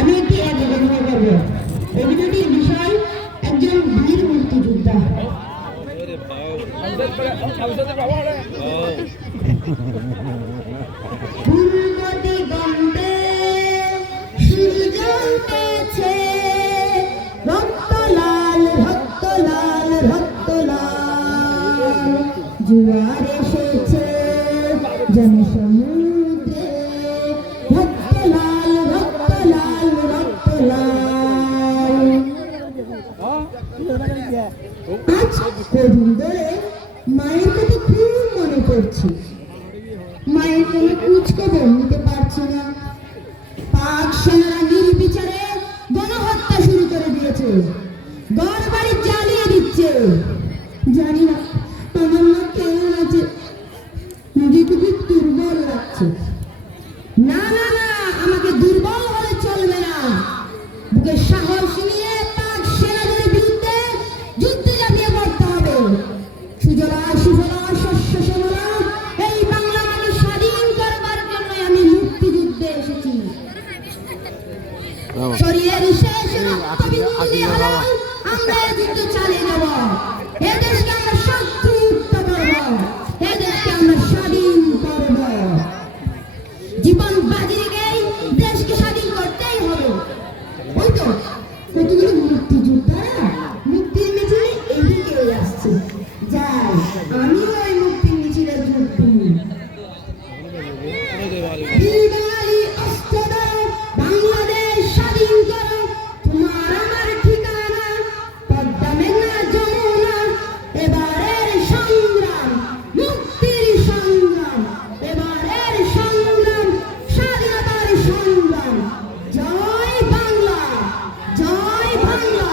আমি একটি অভিনয় করব। অভিনয়টির বিষয় একজন বীর মুক্তিযোদ্ধা। পূর্ব দিগন্তে সূর্য উঠেছে, রক্ত লাল রক্ত লাল রক্ত লাল, জোয়ার এসেছে জনসমুদ্রে, রক্ত লাল রক্ত লাল রক্ত লাল। আজ কদিন ধরে মায়ের কথা খুব মনে পড়ছে। মায়ের কোনো খোঁজ খবর নিতে পারছি না। পাক সেনারা নির্বিচারে গণহত্যা শুরু করে দিয়েছে, ঘর বাড়ি জ্বালিয়ে দিচ্ছে। জানি না আমার মা কেমন আছে, নিজেকে খুব দুর্বল লাগছে। না না না, আমাকে দুর্বল হলে চলবে না। বুকে সাহস নিয়ে পাক সেনাদের বিরুদ্ধে যুদ্ধে ঝাঁপিয়ে পড়তে হবে। সুজলা সুফলা শস্য শ্যামলা এই বাংলা মাকে স্বাধীন করবার জন্য আমি মুক্তিযুদ্ধে এসেছি। শরীরের শেষ রক্তবিন্দু দিয়ে হলেও আমরা যুদ্ধ চালিয়ে যাব। এ দেশকে আমরা শত্রু মুক্ত করব, এ দেশকে আমরা স্বাধীন করব। জীবন বাজি রেখেই দেশকে স্বাধীন করতেই হবে। ওই তো কতগুলো মুক্তিযোদ্ধারা মুক্তির মিছিলে এদিকে আসছে। যাই, আমি ওই মুক্তির মিছিলে যোগ দিই। বাঙালি অস্ত্র ধরো, বাংলাদেশ স্বাধীন করো, তোমার আমার ঠিকানা পদ্মা মেঘনা যমুনা। এবারের সংগ্রাম মুক্তির সংগ্রাম, এবারের সংগ্রাম স্বাধীনতার সংগ্রাম। জয় বাংলা, জয় বাংলা।